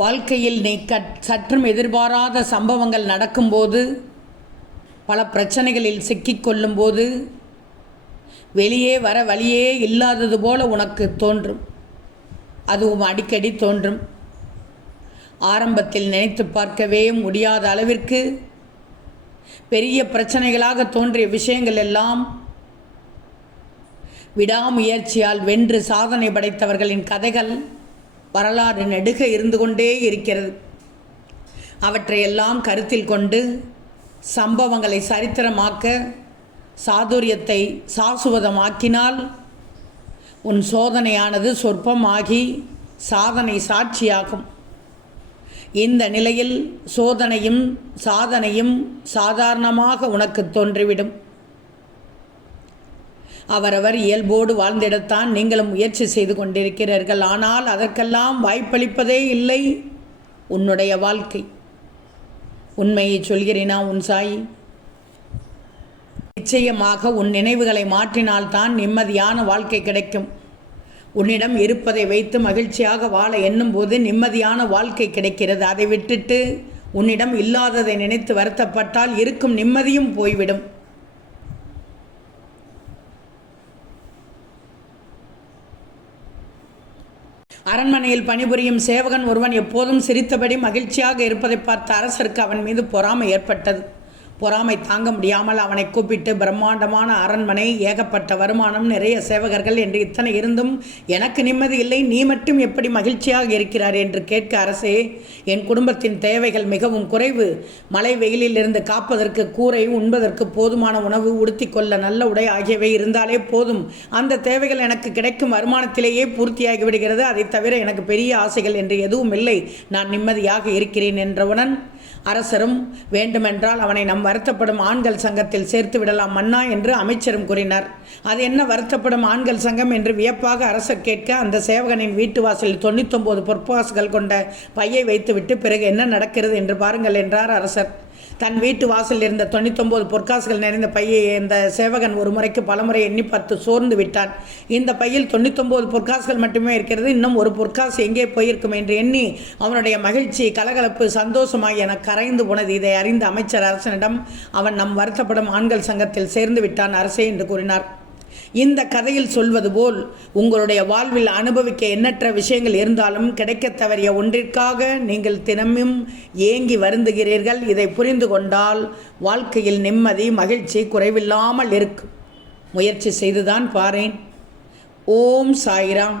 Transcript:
வாழ்க்கையில் நீ சற்றும் எதிர்பாராத சம்பவங்கள் நடக்கும்போது, பல பிரச்சனைகளில் சிக்கிக்கொள்ளும்போது, வெளியே வர வழியே இல்லாதது போல உனக்கு தோன்றும். அதுவும் அடிக்கடி தோன்றும். ஆரம்பத்தில் நினைத்து பார்க்கவே முடியாத அளவிற்கு பெரிய பிரச்சனைகளாக தோன்றிய விஷயங்கள் எல்லாம் விடாமுயற்சியால் வென்று சாதனை படைத்தவர்களின் கதைகள் வரலாறு நெடுக இருந்து கொண்டே இருக்கிறது. அவற்றையெல்லாம் கருத்தில் கொண்டு சம்பவங்களை சரித்திரமாக்க, சாதுரியத்தை சாசுவதமாக்கினால் உன் சோதனையானது சொற்பமாகி சாதனை சாட்சியாகும். இந்த நிலையில் சோதனையும் சாதனையும் சாதாரணமாக உனக்கு தோன்றிவிடும். அவரவர் இயல்போடு வாழ்ந்திடத்தான் நீங்களும் முயற்சி செய்து கொண்டிருக்கிறீர்கள். ஆனால் அதற்கெல்லாம் வாய்ப்பளிப்பதே இல்லை உன்னுடைய வாழ்க்கை. உண்மையை சொல்கிறேனா உன் சாயி? நிச்சயமாக உன் நினைவுகளை மாற்றினால்தான் நிம்மதியான வாழ்க்கை கிடைக்கும். உன்னிடம் இருப்பதை வைத்து மகிழ்ச்சியாக வாழ எண்ணும் போது நிம்மதியான வாழ்க்கை கிடைக்கிறது. அதை விட்டுட்டு உன்னிடம் இல்லாததை நினைத்து வருத்தப்பட்டால் இருக்கும் நிம்மதியும் போய்விடும். அரண்மனையில் பணிபுரியும் சேவகன் ஒருவன் எப்போதும் சிரித்தபடி மகிழ்ச்சியாக இருப்பதை பார்த்த அரசருக்கு அவன் மீது பொறாமை ஏற்பட்டது. பொறாமை தாங்க முடியாமல் அவனை கூப்பிட்டு, பிரம்மாண்டமான அரண்மனை, ஏகப்பட்ட வருமானம், நிறைய சேவகர்கள் என்று இத்தனை இருந்தும் எனக்கு நிம்மதி இல்லை, நீ மட்டும் எப்படி மகிழ்ச்சியாக இருக்கிறார் என்று கேட்க, அரசே, என் குடும்பத்தின் தேவைகள் மிகவும் குறைவு. மழை வெயிலில் இருந்து காப்பதற்கு கூரை, உண்பதற்கு போதுமான உணவு, உடுத்திக்கொள்ள நல்ல உடை ஆகியவை இருந்தாலே போதும். அந்த தேவைகள் எனக்கு கிடைக்கும் வருமானத்திலேயே பூர்த்தியாகிவிடுகிறது. அதை தவிர எனக்கு பெரிய ஆசைகள் என்று எதுவும் இல்லை. நான் நிம்மதியாக இருக்கிறேன் என்றவுடன் அரசரும், வேண்டுமென்றால் அவனை நம் வருத்தப்படும் ஆண்கள் சங்கத்தில் சேர்த்து விடலாம் மன்னா என்று அமைச்சரும் கூறினார். அது என்ன வருத்தப்படும் ஆண்கள் சங்கம் என்று வியப்பாக அரசர் கேட்க, அந்த சேவகனின் வீட்டு வாசலில் 99 பொற்காசுகள் கொண்ட பையை வைத்துவிட்டு பிறகு என்ன நடக்கிறது என்று பாருங்கள் என்றார் அரசர். தன் வீட்டு வாசலில் இருந்த 99 பொற்காசுகள் நிறைந்த பையை இந்த சேவகன் ஒரு முறைக்கு பலமுறை எண்ணி பார்த்து சோர்ந்து விட்டான். இந்த பையில் 99 பொற்காசுகள் மட்டுமே இருக்கிறது, இன்னும் ஒரு பொற்காசு எங்கே போயிருக்கும் என்று எண்ணி அவனுடைய மகிழ்ச்சி, கலகலப்பு, சந்தோஷமாய் என கரைந்து போனது. இதை அறிந்த அமைச்சர் அரசனிடம், அவன் நம் வருத்தப்படும் ஆண்கள் சங்கத்தில் சேர்ந்து விட்டான் அரசே என்று கூறினார். இந்த கதையில் சொல்வது போல் உங்களுடைய வாழ்வில் அனுபவிக்க எண்ணற்ற விஷயங்கள் இருந்தாலும் கிடைக்கத் தவறிய ஒன்றிற்காக நீங்கள் தினமும் ஏங்கி வருந்துகிறீர்கள். இதை புரிந்து கொண்டால் வாழ்க்கையில் நிம்மதி, மகிழ்ச்சி குறைவில்லாமல் இருக்கும். முயற்சி செய்துதான் பாரேன். ஓம் சாய்ராம்.